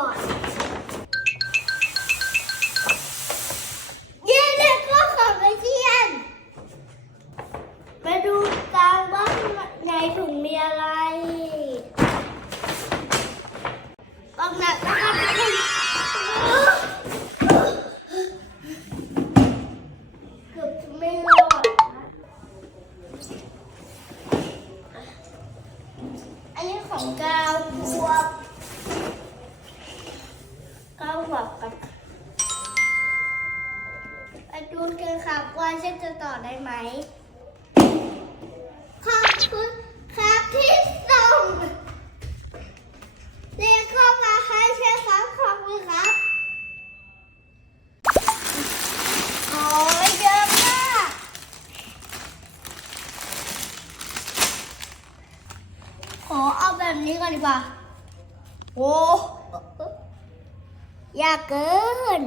ก่อนเย็นก็อบไปเทียนมาดูกันว่าในถุงมีอะไรกองหนักนะครับเกือบไม่รอดอันนี้ของกาวพวบ ไปดูกันครับว่าฉันจะต่อได้ไหม ขอบคุณครับที่ส่งเรียกเข้ามาให้ใช่ครับขอบคุณครับโอ้ยเยอะมากขอเอาแบบนี้ก่อนดีกว่า โอ้ยากเกิน